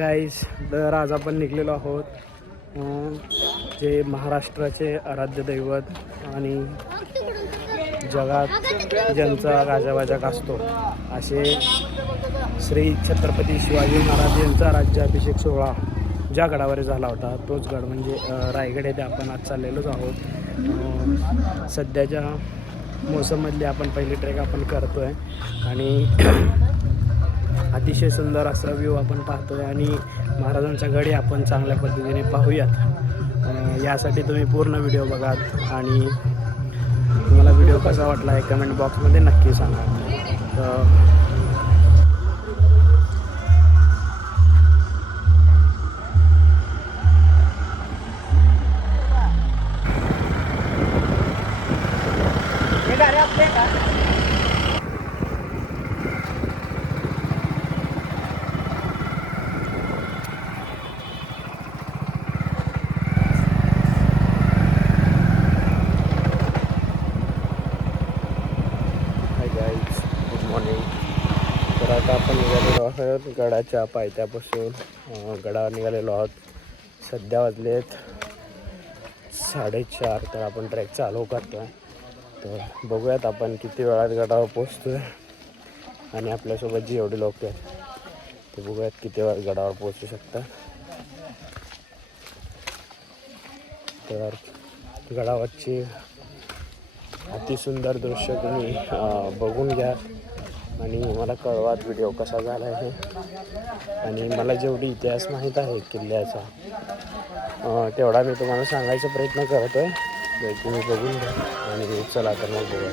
Guys तर आज आपण निघलेलो आहोत जे महाराष्ट्राचे आराध्य दैवत आणि जगात ज्यांचा गाजावाजाक असतो असे श्री छत्रपती शिवाजी महाराज यांचा राज्याभिषेक सोहळा ज्या गडावर झाला होता तोच गड म्हणजे रायगड येथे आपण आज चाललेलोच आहोत. सध्याच्या मोसममधली आपण पहिली ट्रेक आपण करतो आहे आणि अतिशय सुंदर असा व्ह्यू आपण पाहतो आहे आणि महाराजांचा गड आपण चांगल्या पद्धतीने पाहूयात. यासाठी तुम्ही पूर्ण व्हिडिओ बघा आणि तुम्हाला व्हिडिओ कसा वाटला आहे कमेंट बॉक्समध्ये नक्की सांगा. तर आता आपण निघालेलो आहोत गडाच्या पायथ्यापासून गडावर निघालेलो आहोत. सध्या वाजलेत 4:30 तर आपण ट्रेक चालू करतो आहे. तर बघूयात आपण किती वेळात गडावर पोचतो आहे आणि आपल्यासोबत जी एवढे लोक आहेत ते बघूयात किती वेळात गडावर पोचू शकतात. तर गडावरची अतिसुंदर दृश्य तुम्ही बघून घ्या आणि मला कळवा व्हिडिओ कसा झाला आहे आणि मला जेवढी इतिहास माहीत आहे किल्ल्याचा तेवढा मी तुम्हाला सांगायचा प्रयत्न करतो आहे. तुम्ही बघून घ्या आणि चला तर मग बघूया.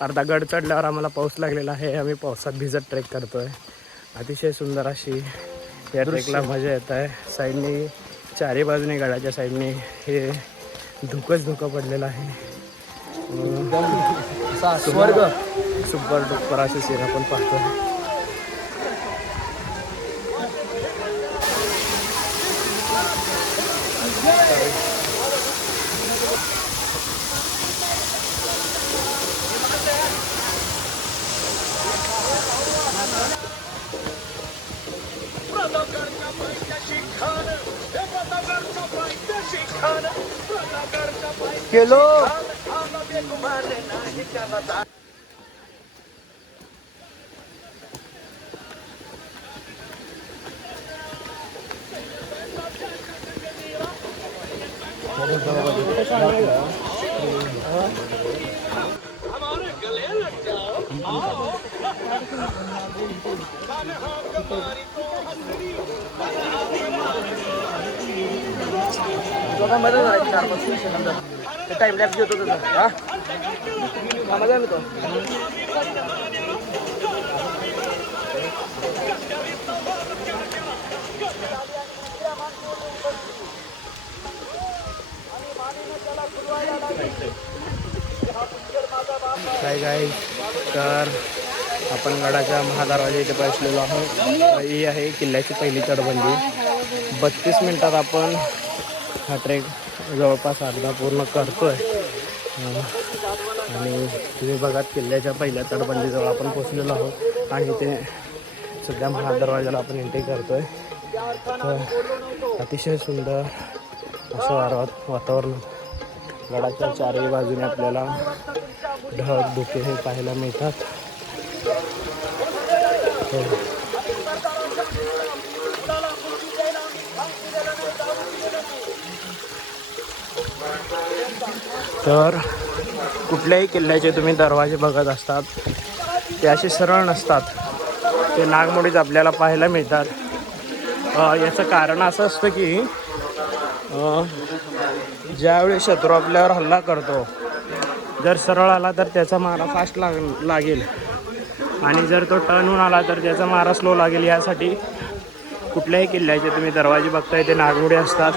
अर्धा गड चढल्यावर आम्हाला पाऊस लागलेला आहे. आम्ही पावसात भिजत ट्रेक करतोय. अतिशय सुंदर अशी या ट्रेकला मजा येत आहे. साईडने चारी बाजूने गडाच्या साईडने हे धुकं पडलेलं आहे. स्वर्ग सुपर डुपर असे सीन आपण पाहतोय. केलो टाइम लॅप्स घेतो तुझा मजा तो. काय तर आपण गडाच्या महादरवाजा इथे पोहोचलेलो आहोत. ही आहे किल्ल्याची पहिली तटबंदी. 32 मिनिटात आपण हा ट्रेक जवळपास अर्धा पूर्ण करतोय. आणि तुम्ही बघा किल्ल्याच्या पहिल्या तटबंदीजवळ आपण पोचलेलो आहोत आणि इथे सध्या महादरवाजाला आपण एंट्री करतोय. तर अतिशय सुंदर असं वातावरण. गडाच्या चारही बाजूने आपल्याला ढग धुके हे पाहायला मिळतात. तर कुठल्याही किल्ल्याचे तुम्ही दरवाजे बघत असतात ते असे सरळ नसतात, ते नागमोडीत आपल्याला पाहायला मिळतात. याचं कारण असं असतं की ज्यावेळी शत्रू आपल्यावर हल्ला करतो, जर सरळ आला तर त्याचा मारा फास्ट लागेल आणि जर तो टर्न होऊन आला तर त्याचा मारा स्लो लागेल. यासाठी कुठल्याही किल्ल्याचे तुम्ही दरवाजे बघताय ते नागमोडी असतात.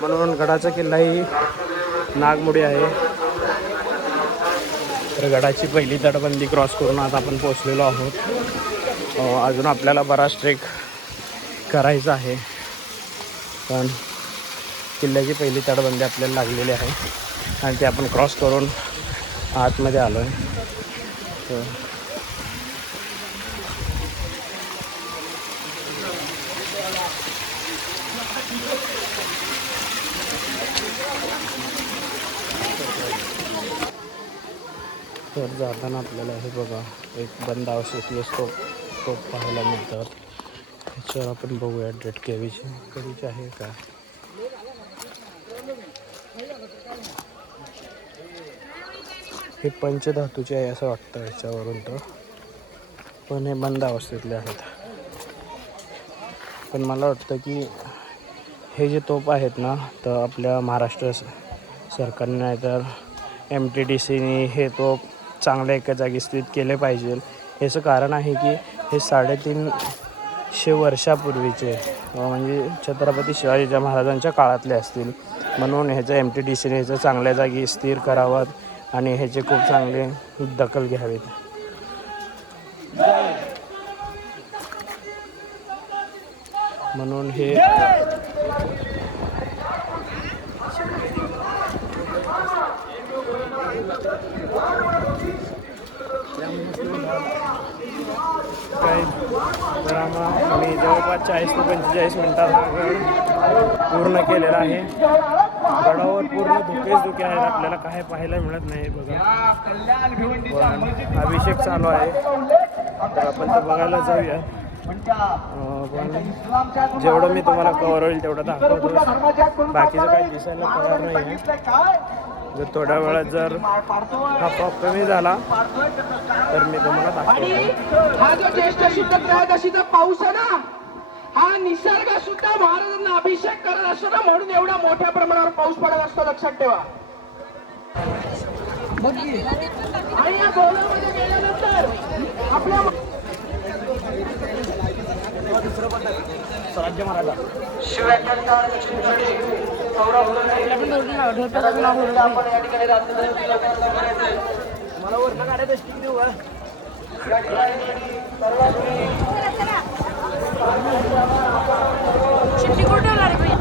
म्हणून गडाचा किल्लाही नागमोडी आहे. तर गडाची पहिली तटबंदी क्रॉस करून आज आपण पोचलेलो आहोत. अजून आपल्याला बराच ट्रेक करायचा आहे, पण किल्ल्याची पहिली तटबंदी आपल्याला लागलेली आहे आणि ते आपण क्रॉस करून आतमध्ये आलो आहे. तर जाताना आपल्याला हे बघा एक बंद आवश्यक तो पाहायला मिळतात. त्याच्यावर आपण बघूया डेट कधीची आहे का. हे पंचधातूचे आहे असं वाटतं याच्यावरून, तर पण हे बंद अवस्थेतले आहेत. पण मला वाटतं की हे जे तोप आहेत ना, तर आपल्या महाराष्ट्र सरकारने नाही तर MTDCने हे तोप चांगल्या एका जागी स्थित केले पाहिजे. याचं कारण आहे की हे 350 वर्षापूर्वीचे म्हणजे छत्रपती शिवाजीच्या महाराजांच्या काळातले असतील, म्हणून ह्याचं MTDCने ह्याचं चांगल्या जागी स्थिर करावं आणि ह्याचे खूप चांगले दखल घ्यावेत. म्हणून हे काय तर आम्ही जवळपास 40 ते 45 मिनिटात हा गड पूर्ण केलेला आहे. गडावर पूर्ण धुके आहेत, आपल्याला काय पाहायला मिळत नाही. बघा पण अभिषेक चालू आहे, तर आपण ते बघायला जाऊया. पण जेवढं मी तुम्हाला कव्हर होईल तेवढं दाखवतो, बाकीचं काही दिसायला तयार नाही आहे. जर थोड्या वेळात जर हा पॉप कमी झाला तर मी तुम्हाला दाखवतो. हा जो ज्येष्ठ शुद्ध त्रयोदशीचा पाऊस आहे ना, हा निसर्ग सुद्धा महाराजांना अभिषेक करत असतो ना, म्हणून एवढा मोठ्या प्रमाणावर पाऊस पडत असतो, लक्षात ठेवा. आणि या गोलामध्ये गेल्यानंतर आपल्या स्वराज्य महाराजा मला वरनं गाड्या बेस्ट देऊ का. शिट्टी कुठे ठेवणार आहे?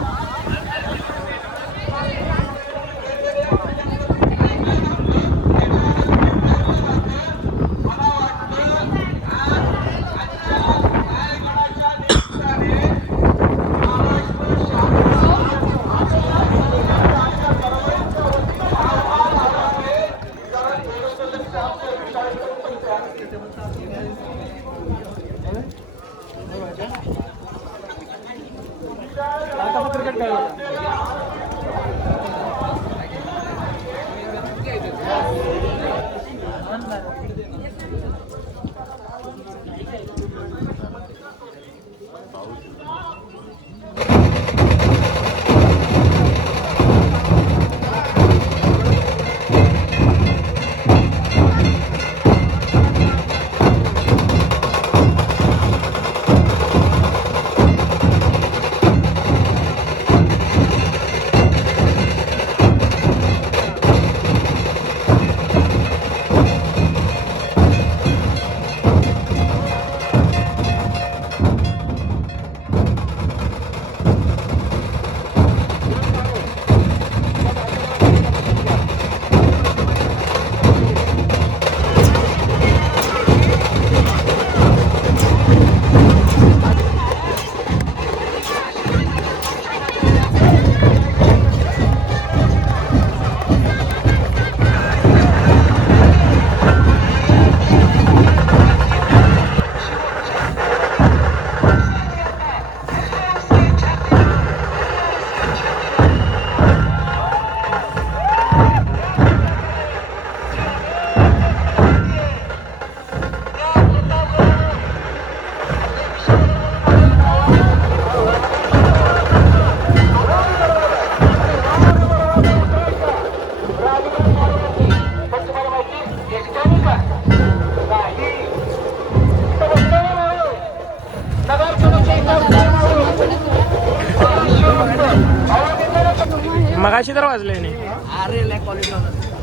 मगाशी तर वाजले नाही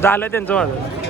झालं त्यांचं वाजलं.